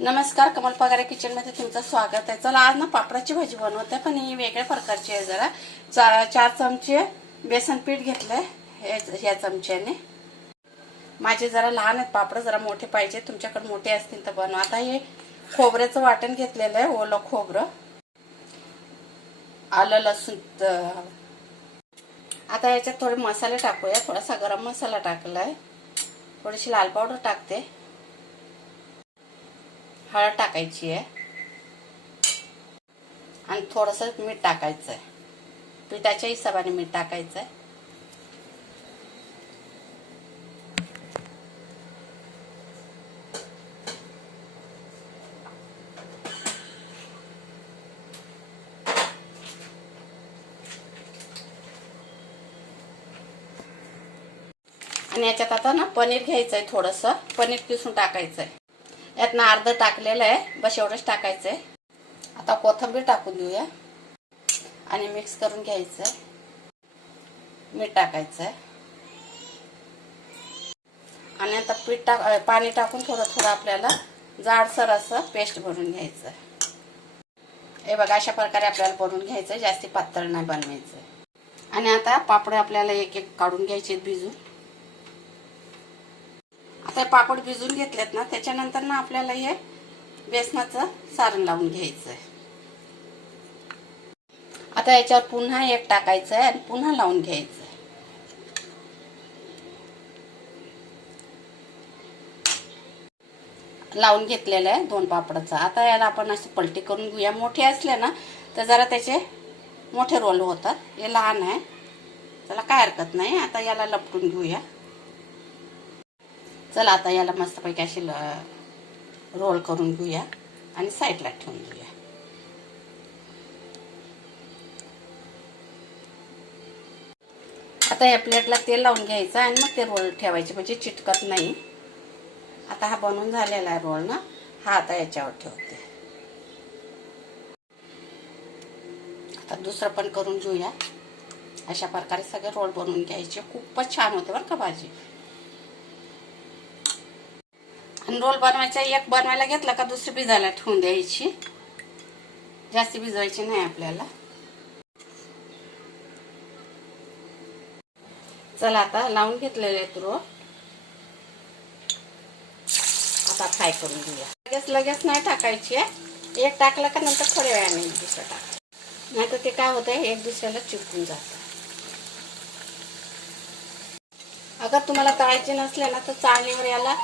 नमस्कार, कमल पगारे किचन मध्ये तुमचं स्वागत आहे। चला आज ना पापडाची भाजी बनवते, पण ही वेगळ्या प्रकारची आहे। जरा 4 चमचे बेसन पीठ घेतलंय ह्या चमच्याने। माझे जरा लहान आहेत पापड, जरा मोठे पाहिजे, तुमच्याकडे मोठे असतील तर बनवा। आता हे खोबऱ्याचं वाटण घेतलेलं आहे, ओलं खोबरं, आलं लसूण। आता याच्यात थोडे मसाले टाकूया। थोडासा गरम मसाला टाकलाय, थोडीशी लाल पावडर टाकते, हळद टाकायची आहे आणि थोडंसं मीठ टाकायचं आहे। पिठाच्या हिशोबाने मीठ टाकायचं आहे। आणि याच्यात आता ना पनीर घ्यायचं आहे, थोडंसं पनीर किसून टाकायचं आहे। यात ना अर्ध टाकलेलं आहे, बस एवढंच टाकायचं आहे। आता कोथिंबीर टाकून देऊया आणि मिक्स करून घ्यायचं आहे। मीठ टाकायचं आहे आणि आता पाणी टाकून थोडं थोडं आपल्याला जाडसर असं पेस्ट बनवून घ्यायचं आहे। हे बघा, अशा प्रकारे आपल्याला बनवून घ्यायचं आहे, जास्ती पातळ नाही बनवायचं। आणि आता पापड आपल्याला एक एक काढून घ्यायचे भिजून। आता पापड भिजून घेतलेत ना, त्याच्यानंतर ना आपल्याला हे बेसनाचं सारण लावून घ्यायचं आहे। आता याच्यावर पुन्हा एक टाकायचं आहे आणि पुन्हा लावून घ्यायचं आहे। लावून घेतलेलं आहे 2 पापडाचं। आता याला आपण अशी पलटी करून घेऊया। मोठे असले ना तर जरा त्याचे मोठे रोल होतात, हे लहान आहे, त्याला काय हरकत नाही। आता याला लपटून घेऊया। चला आता याला मस्तपैकी अशी रोल करून घेऊया आणि साईडला ठेवून घेऊया। आता या प्लेटला तेल लावून घ्यायचं आणि मग ते रोल ठेवायचे, म्हणजे चिटकत नाही। आता हा बनवून झालेला आहे रोल ना, हा आता याच्यावर ठेवते। आता दुसरं पण करून घेऊया। अशा प्रकारे सगळे रोल बनवून घ्यायचे, खूपच छान होते बरं का भाजी। आणि रोल बनवायचा, एक बनवायला घेतला का दुसरी भिजायला ठेवून द्यायची, जास्त भिजवायची नाही आपल्याला। चला आता लावून घेतलेले आहेत रोल, आता फ्राय करून घेऊया। लगेच नाही टाकायची आहे, एक टाकलं का नंतर थोड्या वेळाने दुसरं टाकायचं, नाही तर ते काय होतंय एक दुसऱ्याला चिपकून जातं। अगर तुम्हाला तळायचे नसले ना तर चाळणीवर याला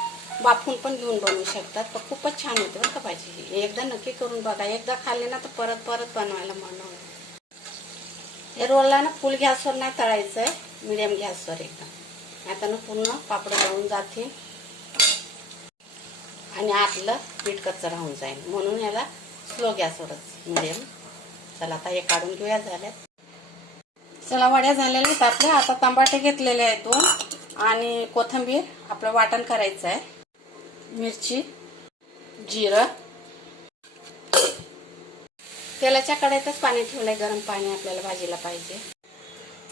वाफून पण घेऊन बनवू शकतात, पण खूपच छान होते बरं का भाजी। एकदा नक्की करून बघा, एकदा खाल्ले ना तर परत परत बनवायला मन होतं। हे रोलला ना फुल गॅसवर नाही तळायचं आहे, मिडियम गॅसवर एकदम। आता ना पूर्ण पापड जळून जातील आणि आतलं पीठ कच्चं राहून जाईल, म्हणून याला स्लो गॅसवरच मिडियम। चला आता हे काढून घेऊया। झाल्यात, चला वड्या झालेल्या आहेत आपल्या। आता टमाटे घेतलेले आहेत 2 आणि कोथिंबीर आपलं वाटण करायचं आहे, मिरची, जिरं। तेलाच्या कढईतच पाणी ठेवलंय, गरम पाणी आपल्याला भाजीला पाहिजे।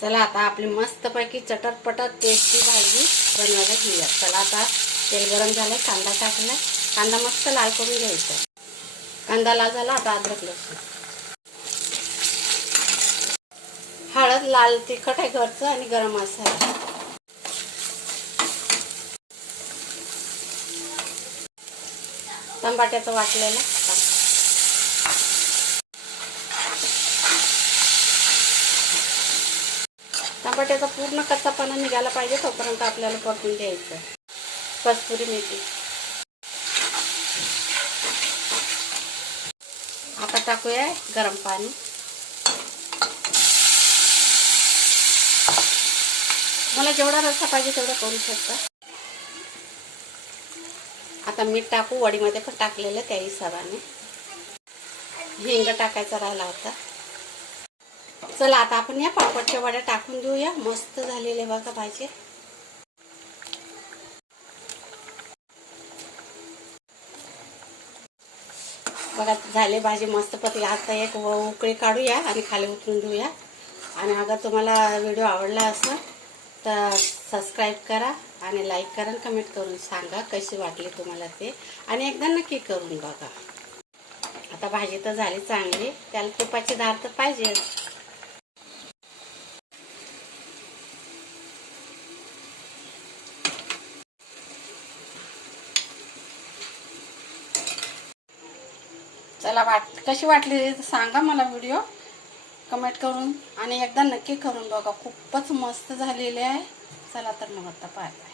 चला आता आपली मस्तपैकी चटरपटर टेस्टी भाजी बनवायला घेऊया। चला आता तेल गरम झालंय, कांदा टाकलाय, कांदा मस्त लाल करून घ्यायचा। कांदा लाल झाला, आता अद्रक लसूण, हळद, लाल तिखट आहे घरचं आणि गरम मसाला। टमाट्याचं वाटलेलं टमाट्याचा पूर्ण कच्चापणा निघाला पाहिजे, तोपर्यंत आपल्याला परतून घ्यायचं। कस्तुरी मेथी, आता टाकूया गरम पाणी। मला जेवढा रस्सा पाहिजे तेवढा करू शकता। आता मीठ टाकू, वडीमध्ये पण टाकलेलं त्या हिशोबाने। हिंग टाकायचा राहिला होता। चला आता आपण या पापडच्या वड्या टाकून देऊया। मस्त झालेले बघा भाजी। बघा झाले भाजी मस्तपैकी। आता एक उकळी काढूया आणि खाली उतरून देऊया। आणि अगर तुम्हाला व्हिडिओ आवडला असेल तर सबस्क्राईब करा आणि लाईक करा आणि कमेंट करून सांगा कशी वाटली तुम्हाला ते, आणि एकदा नक्की करून बघा. आता भाजी तर झाली चांगली, त्याला तुपाची धार तर पाहिजे. चला कशी वाटली सांगा मला व्हिडिओ कमेंट करून, आणि एकदा नक्की करून बघा. खूपच मस्त झालेले आहे. चला तर मग आता बाय बाय.